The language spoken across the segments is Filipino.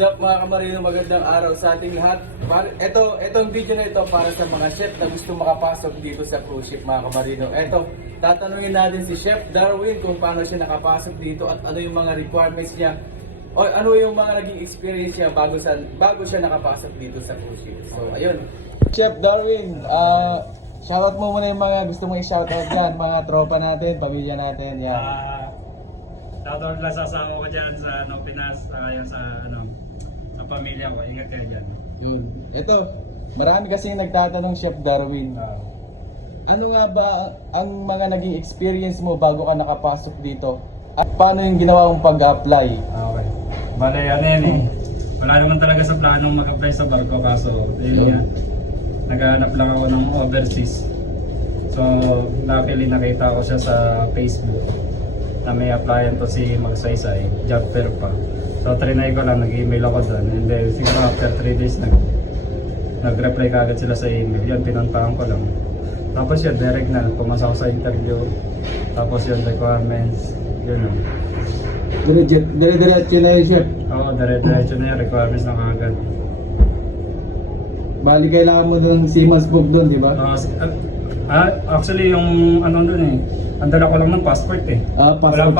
up mga kamarino? Magandang araw sa ating lahat. Itong video na ito para sa mga chef na gusto makapasok dito sa cruise ship mga kamarino. Tatanungin natin si Chef Darwin kung paano siya nakapasok dito at ano yung mga requirements niya o ano yung mga naging experience niya bago siya nakapasok dito sa cruise ship. So ayun. Chef Darwin, shoutout mo muna yung mga gusto mong i-shoutout dyan, mga tropa natin, pamilya natin. Yan. Shoutout lang sa asawa ko dyan sa Pinas, sa pamilya ko. Ingat kayo dyan. Ito, marami kasing nagtatanong Chef Darwin. Ano nga ba ang mga naging experience mo bago ka nakapasok dito? At paano yung ginawa mong pag-apply? Okay. Bale, wala naman talaga sa planong mag-apply sa barko kaso yun nga. Naghahanap lang ako ng overseas. So, luckily nakita ko siya sa Facebook na may applyan to si Magsaysay, job fair pa. So, trinay ko lang, nag-email ako doon. And then, siguro after 3 days, nag-reply kagad sila sa email. Yun, pinuntahan ko lang. Tapos yun, direct na, pumasok ako sa interview. Tapos yun, requirements. Yun lang. Dire-diretso na yun, Chef. Oo, dire-diretso na yung requirements na kagad. Bali, kailangan mo ng Seaman's Book doon, di ba? Actually, yung doon andala ko lang ng passport eh. Passport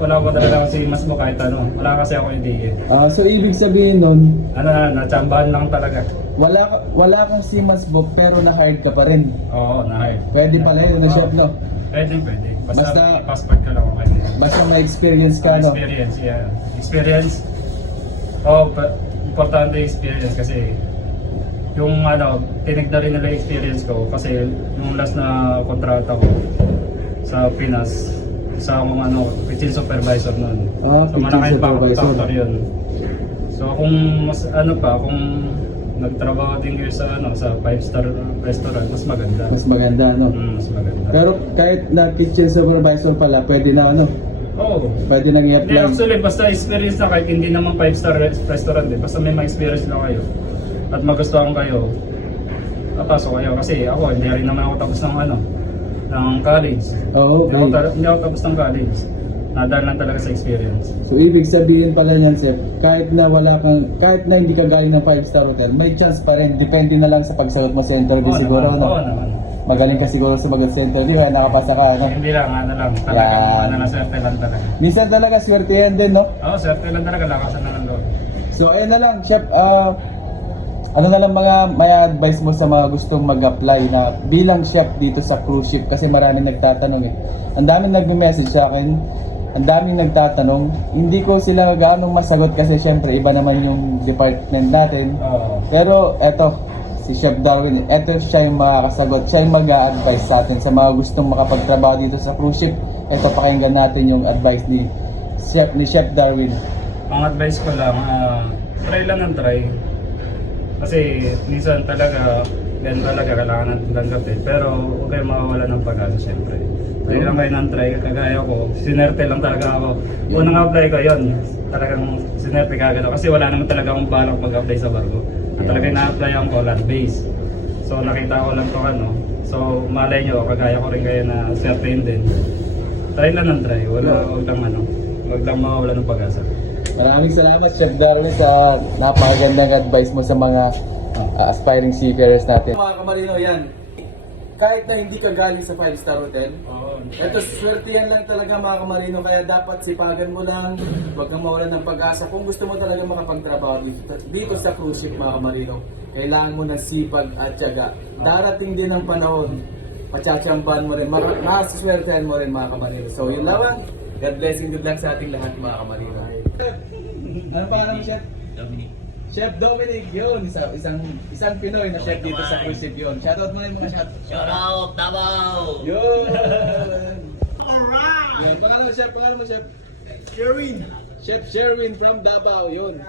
wala pa talaga kasi mas mo kahit ano. Wala kasi ako hindi eh. So, ibig sabihin nun, Natsambahan lang talaga. wala kang Seaman's Book pero na-hired ka pa rin. Oo, na-hire. Pwede pala yun, Chef, no? Pwede. Basta Basta- passport ka lang okay. Basta may experience ka, no? Experience, yeah. Experience. Importante yung experience kasi yung tinignan rin nila yung experience ko kasi nung last na kontrata ko sa Pinas sa akong kitchen supervisor noon. So Kitchen malaking supervisor. factor yun. So kung mas kung nagtrabaho din kayo sa sa 5-star restaurant, mas maganda. Mas maganda, no? Mas maganda. Pero kahit na kitchen supervisor pala, pwede na, Oo. pwede nang Hindi, i-apply. actually, basta experience na kahit hindi naman 5-star restaurant eh. Basta may ma-experience na kayo at magustuhan kayo, papasok kayo. Kasi ako, hindi rin naman ako tapos ng college. Oo, okay. Hindi ako tapos ng college. Nadaan lang talaga sa experience. So, ibig sabihin pala niyan, Chef, kahit na hindi ka galing ng 5-star hotel, may chance pa rin. Depende na lang sa pagsagot mo sa interview siguro, no? Oo naman. Magaling ka siguro sa sa interview, kaya nakapasa ka, no? Hindi lang, lang. Talagang swerte lang talaga. Minsan talaga, swerte yan din, no? Oo, swerte lang talaga. Lakasan na lang doon. So, ayun na lang, Chef, ano na lang mga may advice mo sa mga gustong mag-apply na bilang chef dito sa cruise ship? Kasi maraming nagtatanong eh. Ang daming nag-message sa akin, ang daming nagtatanong. Hindi ko sila gaano masagot kasi syempre iba naman yung department natin. Pero eto, si Chef Darwin, eto siya yung makakasagot. Siya yung mag-a-advise sa atin sa mga gustong makapagtrabaho dito sa cruise ship. Eto, pakinggan natin yung advice ni Chef Darwin. Ang advice ko lang, try lang ang try. Kasi minsan talaga, kailangan natin tanggapin. Pero huwag kayong mawawala ng pag-asa syempre. Try lang kayo ng try, kagaya ko, sinerte lang talaga ako. Unang apply ko yun, talagang sinerte kagad ako. Kasi wala naman talaga akong balak mag-apply sa barko. At talagang na-applyan ko land base. So nakita ko lang to So malay nyo, kagaya ko rin kayo na certain din. Try lang ng try, huwag lang mawawala ng pag-asa. Maraming salamat, Chef Darwin, sa napakagandang advice mo sa mga aspiring seafarers natin. Mga kamarino, yan. Kahit na hindi ka galing sa 5-star hotel, ito, swerte yan lang talaga mga kamarino, kaya dapat sipagan mo lang, huwag kang mawalan ng pag-asa. Kung gusto mo talaga makapagtrabaho dito sa cruise ship mga kamarino, kailangan mo ng sipag at tiyaga. Darating din ang panahon, patsatsambahan mo rin, masaswertehan mo rin mga kamarino. So yun lang, God bless and good luck sa ating lahat mga kamarino. Ano pangalan mo, Chef? Dominic. Chef Dominic, yun. Isang Pinoy na chef dito sa cruise ship yun. Shoutout mo na yung mga Shout out, Davao! Yun! Alright! Yan, pangalan mo, Chef? Sherwin! Chef Sherwin from Davao, yun.